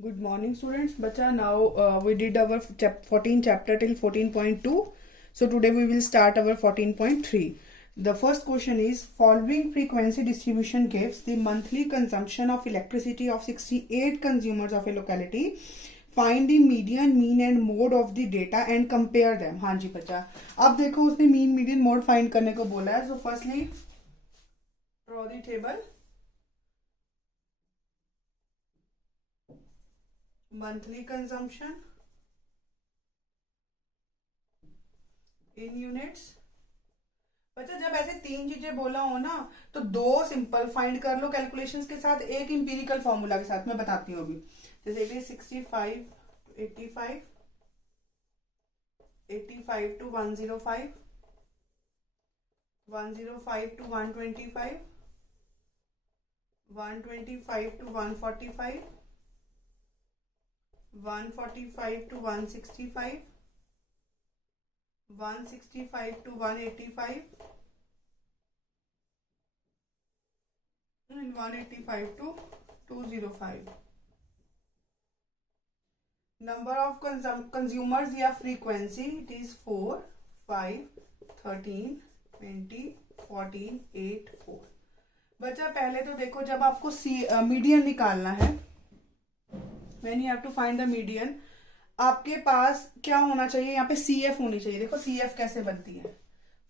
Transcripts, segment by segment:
Good morning, students. Bacha, now we did our 14 chapter till 14.2. So today we will start our 14.3. The first question is, following frequency distribution gives the monthly consumption of electricity of 68 consumers of a locality. Find the median, mean and mode of the data and compare them. हाँ जी बच्चा, अब देखो उसने mean, median, mode find करने को बोला है. So firstly, draw the table. Monthly consumption in units. बच्चा जब ऐसे तीन चीजें बोला हो ना तो दो सिंपल फाइंड कर लो कैलकुलेशंस के साथ, एक इंपीरिकल फॉर्मूला के साथ. मैं बताती हूँ अभी. जैसे it is 65 to 85, 85 to 105, 105 to 125, 125 to 145, 145 to 165, 165 to 185, and 185 to 205. Number of consumers या frequency, it is 4, 5, 13, 20, 14, 8, 4. बच्चा पहले तो देखो, जब आपको मीडियन निकालना है, when you have to find the median, आपके पास क्या होना चाहिए, यहाँ पे CF होनी चाहिए. देखो CF कैसे बनती है.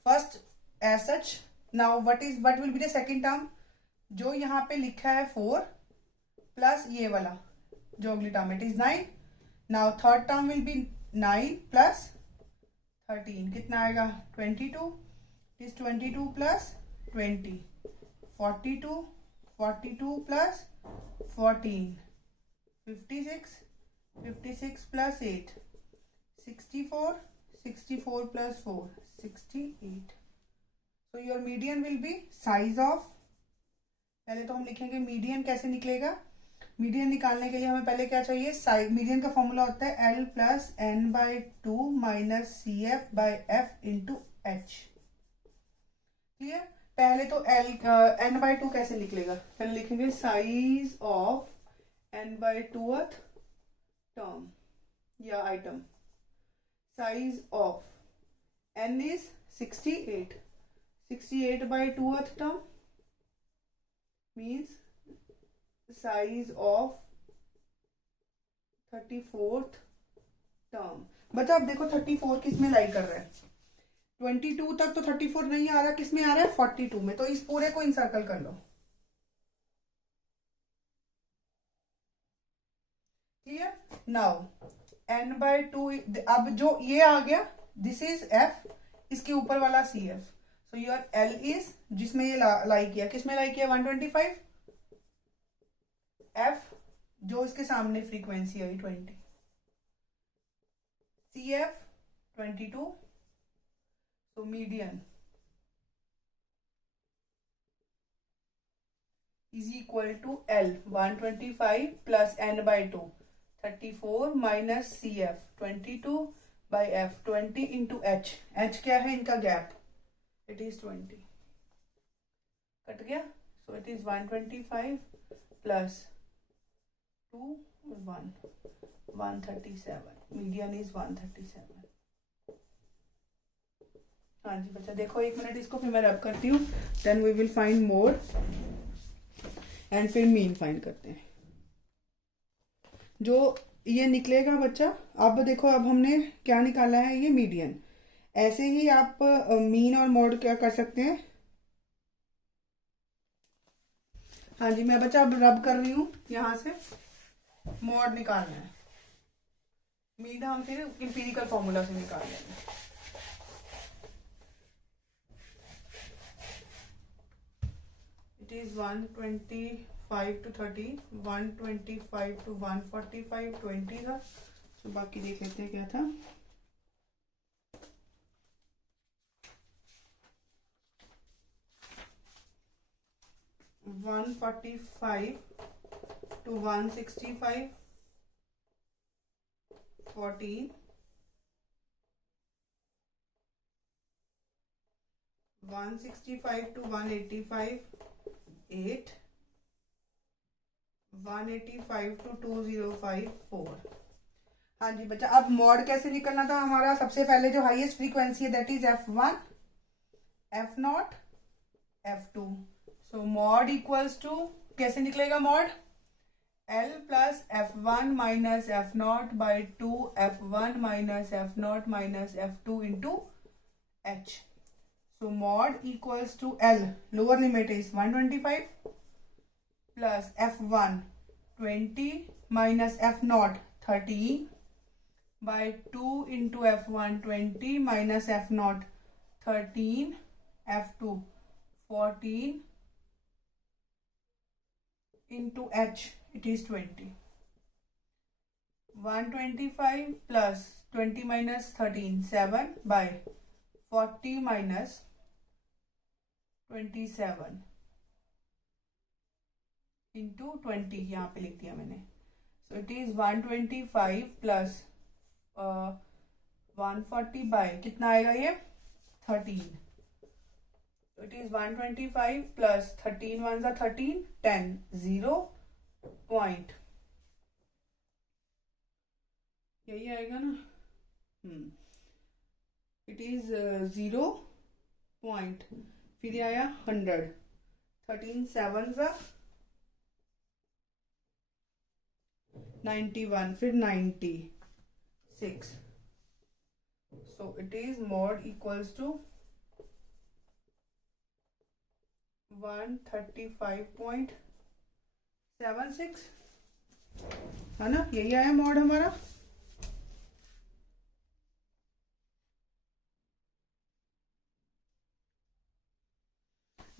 First as such. Now what will be the second term. जो यहाँ पे लिखा है 4 प्लस ये वाला जो अगली term it is 9. Now third term will be 9 plus 13. कितना आएगा 22. It is 22 plus 20, 42, 42 plus 14, 56, 56 plus 8, 64, 64 plus 4, 68. So your median will be size of, पहले तो हम लिखेंगे मीडियन कैसे निकलेगा. मीडियन निकालने के लिए हमें पहले क्या चाहिए, साइज. मीडियन का फॉर्मूला होता है L plus N by two minus C F by F into H. Clear. पहले तो एन बाई टू कैसे निकलेगा, पहले लिखेंगे size of N by two term या item. Size of n is 68. 68 by 2th term means size of 34th term. बच्चा अब देखो 34 किस में लाई कर रहा है. 22 तक तो 34 नहीं आ रहा, किस में आ रहा है 42 में. तो इस पूरे को इंसर्कल कर लो. Clear. Now n by two, अब जो ये आ गया दिस इज f, इसके ऊपर वाला C F. So your l is, जिसमें ये लाई किया, किसमें लाई किया 125. f जो इसके सामने फ्रीक्वेंसी आई 20, C F 22. So median is equal to l 125 plus n by two 34 minus C F 22 by F 20 into H. H क्या है इनका गैप, इट इज 20. कट गया. So it is 125 plus 2 1 137. Median is 137. हाँ जी बच्चा देखो, एक मिनट इसको फिर मैं रब करती हूँ. Then we will find mode and फिर मीन फाइंड करते हैं. जो ये निकलेगा बच्चा, अब देखो अब हमने क्या निकाला है, ये मीडियन. ऐसे ही आप मीन और मोड क्या कर सकते हैं. हाँ जी मैं बच्चा अब रब कर रही हूं, यहां से मोड निकालना है. मीन हम फिर इंपीरिकल फॉर्मूला से निकाल लेंगे. इट इज 125 to 30, 125 to 145, 20 था. तो बाकी देख लेते हैं क्या था. One 145 to 165, 14, 165 to 185, 8, 185 to 2054। हाँ जी बच्चा, अब मॉड कैसे निकलना था हमारा? सबसे पहले जो हाईएस्ट फ्रीक्वेंसी है that is F1, F0, F2। So mode equals to, कैसे निकलेगा mode? L plus F1 minus F0 by 2 F1 minus F0 minus F2 into H। So mode equals to L, lower limit is 125 plus F1 20 minus F0 13 by 2 into F1 20 minus F0 13, F2 14 into H, it is 20। 125 plus 20 minus 13 7 by 40 minus 27 into 20, यहाँ पे लिख दिया मैंने। So it is 125 plus 140 bye कितना आएगा ये? 13। तो it is 125 plus 13 1 जा 13 10 0 पॉइंट, यही आएगा ना? इट इज 0 पॉइंट, फिर ये आया 100, 13 7 जा 91, फिर 96। So it is mod equals to 135.76, है ना? यही आया मॉड हमारा।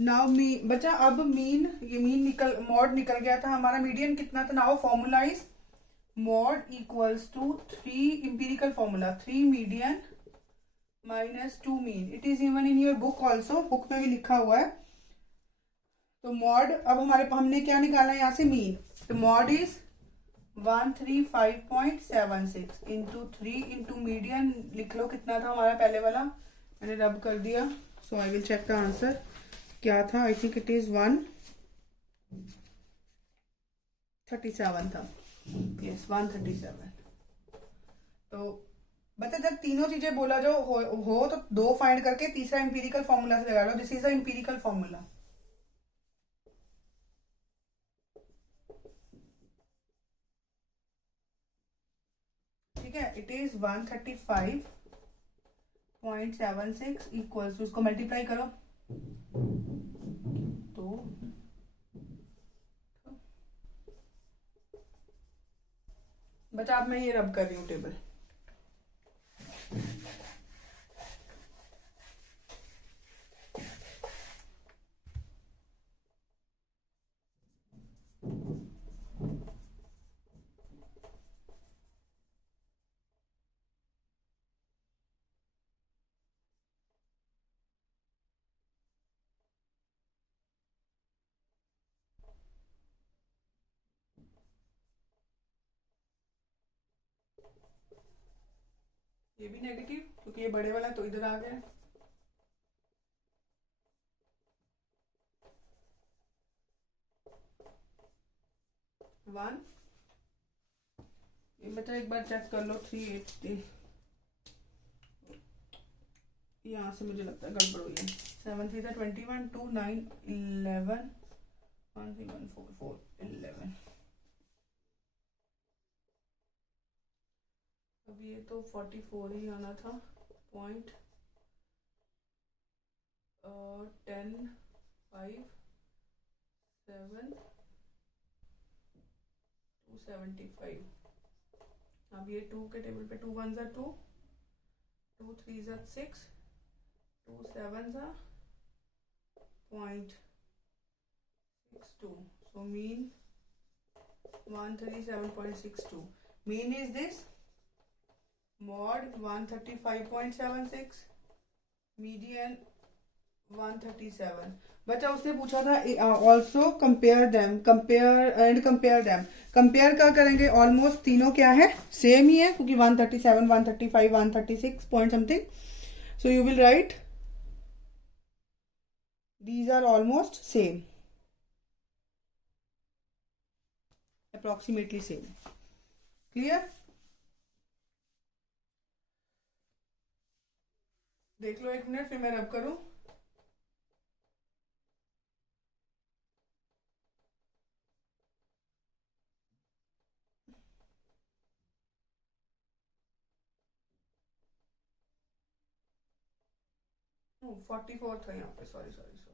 नाउ बच्चा अब ये मीन मॉड निकल गया था हमारा। मीडियन कितना था? Now formula is mod equals to 3 empirical formula, 3 median minus 2 mean। it is even in your book also, book में भी लिखा हुआ है। तो mod अब हमने क्या निकाला है यहाँ से? मीन। तो mod is 135.76 into 3 into median लिख लो, कितना था हमारा पहले वाला? मैंने रब कर दिया। So I will check the answer, क्या था? आई थिंक इट इज 137 था। यस 137। तो बच्चा जब तीनों चीजें बोला जो हो तो दो फाइंड करके तीसरा इंपीरिकल फॉर्मूला से लगा लो। This is the empirical formula. ठीक है, इट इज 135.76 इक्वल्स टू, इसको मल्टीप्लाई करो तो बच्चा अब मैं ये रब कर रही हूँ टेबल। ये भी नेगेटिव क्योंकि ये बड़े वाला तो इधर आ गया। वन, ये बच्चा एक बार चेक कर लो। 380 यहाँ से मुझे लगता है गड़बड़ हुई है। 7 3 21 2 9 11 1 3 1 4 4 11। अब ये तो 44 ही आना था। पॉइंट 10 5 7 275। अब ये 2 के टेबल पे 2 1 जा 2 2 3 जा 6 2 7 जा 0.62। so mean 137.62। mean is this mod 135.76, median 137। बच्चा उसने पूछा था ऑल्सो कंपेयर देम, कंपेयर क्या करेंगे? ऑलमोस्ट तीनों क्या है? सेम ही है क्योंकि 137 135 136 point something. So you will write these are almost same. Approximately same. Clear? देख लो 1 मिनट, फिर मैं रब करूं। नो 44 था यहाँ पे, सॉरी सॉरी सॉरी।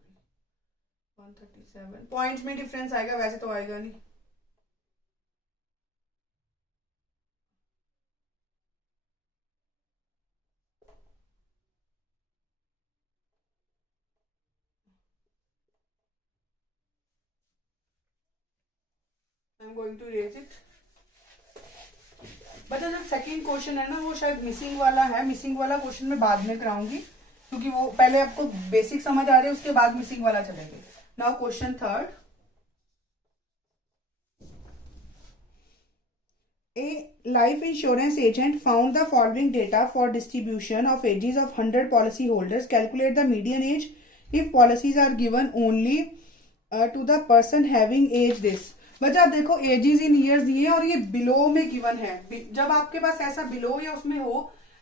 137 पॉइंट्स में डिफरेंस आएगा, वैसे तो आएगा नहीं। I am going to raise it. बच्चा जब सेकंड क्वेश्चन है ना, वो शायद मिसिंग वाला है। मिसिंग वाला क्वेश्चन मैं बाद में कराऊंगी, क्योंकि वो पहले आपको बेसिक समझ आ रहे हैं, उसके बाद मिसिंग वाला चलेंगे। Now question third. A life insurance agent found the following data for distribution of ages of 100 policy holders. Calculate the median age if policies are given only to the person having age this. बच्चा आप देखो edges इन years दिए और ये below में given है। जब आपके पास ऐसा बिलो या उसमें हो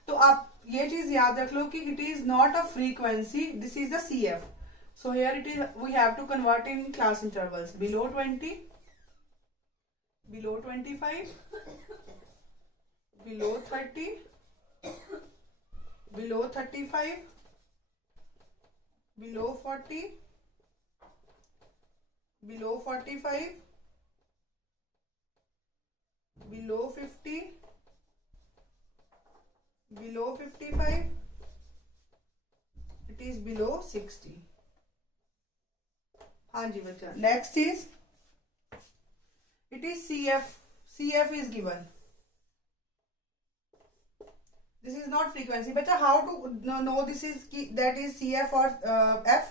तो आप ये चीज याद रख लो कि it is not a frequency, this is the CF. So here it is, we have to convert in class intervals. Below 20, below 25, below 30, below 35, below 40, below 45, below 50, below 55, it is below 60. हाँ जी बच्चा, next is it is CF is given. This is not frequency. बच्चा how to know this is that is CF और F?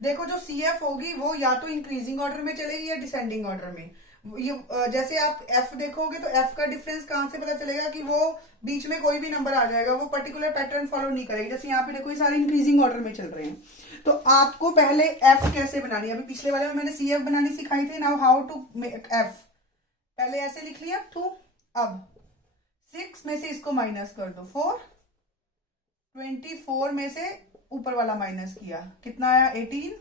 देखो जो CF होगी वो या तो इंक्रीजिंग ऑर्डर में चलेगी या डिसेंडिंग ऑर्डर में। ये जैसे आप F देखोगे तो F का डिफरेंस कहां से पता चलेगा कि वो बीच में कोई भी नंबर आ जाएगा, वो पर्टिकुलर पैटर्न फॉलो नहीं करेगी। जैसे यहाँ पे देखो ये सारे इंक्रीजिंग ऑर्डर में चल रहे हैं, तो आपको पहले F कैसे बनानी है। अभी पिछले वाले में मैंने CF बनानी सिखाई थी। Now how to make F। पहले ऐसे लिख लिया 2, अब 6 में से इसको माइनस कर दो 4, 24 में से ऊपर वाला माइनस किया, कितना आया 18,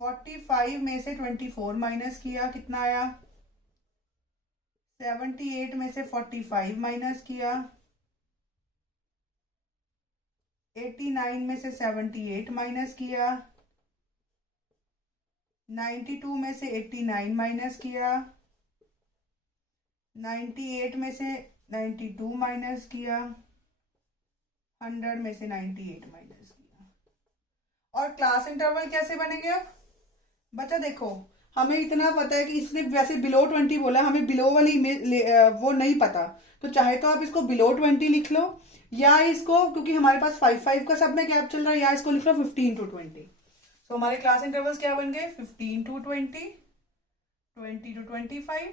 45 में से 24 माइनस किया, कितना आया 78 में से 45 माइनस किया, 89 में से 78 माइनस किया, 92 में से 89 माइनस किया, 98 में से 92 माइनस किया, 100 में से 98 माइनस किया। और क्लास इंटरवल कैसे बनेंगे अब? बच्चा देखो हमें इतना पता है कि इसने वैसे बिलो 20 बोला, हमें बिलो वाली वो नहीं पता, तो चाहे तो आप इसको बिलो 20 लिख लो, या इसको क्योंकि हमारे पास 5 का सब में गैप चल रहा है, या इसको लिख लो 15 to 20। तो हमारे क्लास इंटरवल्स क्या बन गए 15 to 20, 20 to 25,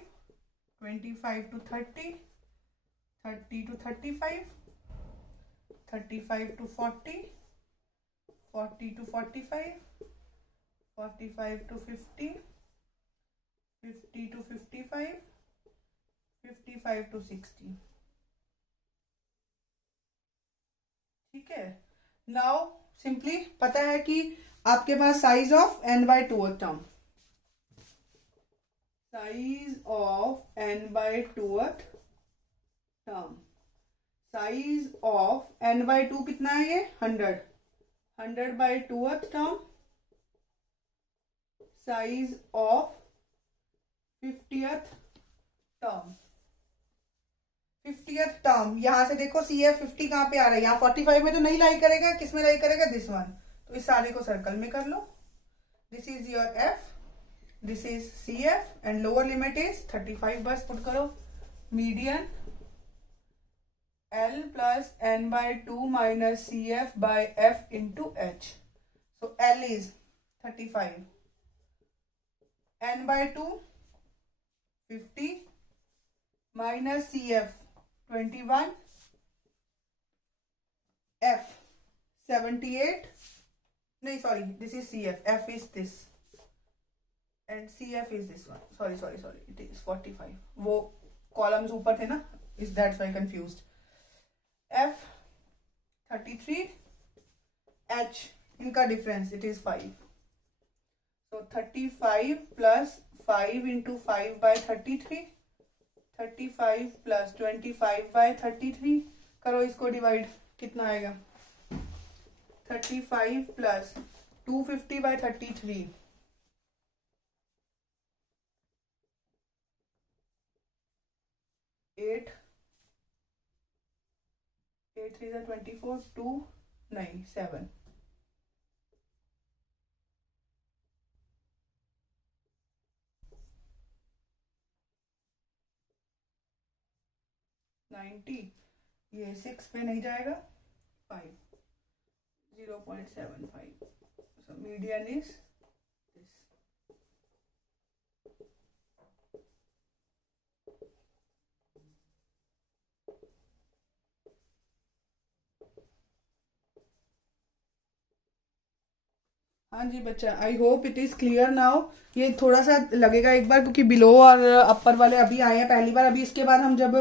25 to 30, 30 to 35, 35 to 40, 40 to 45, 45 to 50, 50 to 55, 55 to 60। ठीक है। नाउ सिंपली पता है कि आपके पास size of n/2 term, size of n/2 term, size of n/2 कितना है ये 100, 100/2 term, size of 50th term, 50th term. यहां से देखो CF 50 कहां पे आ रहा है, यहाँ 45 में तो नहीं लाई करेगा, किस में लाई करेगा दिस वन, तो इस सारे को सर्कल में कर लो। This is your F, this is CF and lower limit is 35, बस पुट करो। Median L plus n/2 minus CF by F into H, so L is 35, n/2 50 minus CF 21, F 78, no sorry this is CF, F is this, and CF is this one, sorry it is 45, वो columns ऊपर थे ना, is that's why confused. F 33, H इनका difference it is 5. So 35 plus 5 into 5 by 33, 35 plus 25 by 33. करो इसको divide, कितना आएगा? 35 plus 250 by 33. 8 3 is 24, 2 9 7. ये 6 पे नहीं जाएगा, 5 0.75. So median is this. हाँ जी बच्चा, I hope it is clear now. ये थोड़ा सा लगेगा एक बार क्योंकि बिलो और अपर वाले अभी आए हैं पहली बार. अभी इसके बाद हम जब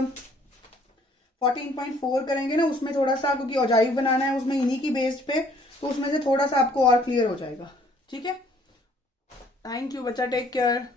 14.4 करेंगे ना, उसमें थोड़ा सा, क्योंकि ओजाइव बनाना है उसमें इन्हीं की बेस्ड पे, तो उसमें से थोड़ा सा आपको और क्लियर हो जाएगा. ठीक है, थैंक यू बच्चा, टेक केयर.